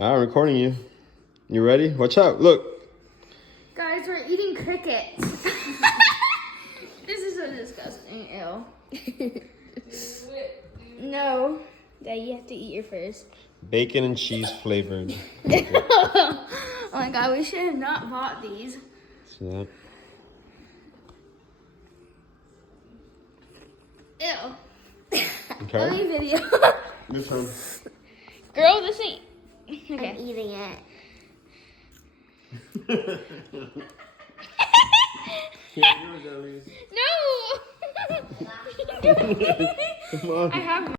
I'm recording you. You ready? Watch out. Look. Guys, we're eating crickets. This is so disgusting. Ew. No. Dad, you have to eat your first. Bacon and cheese flavored. Oh my god, we should have not bought these. See that? Ew. Okay. Let me video. This one. Girl, this ain't. Okay. I'm eating it. No! Come on. I have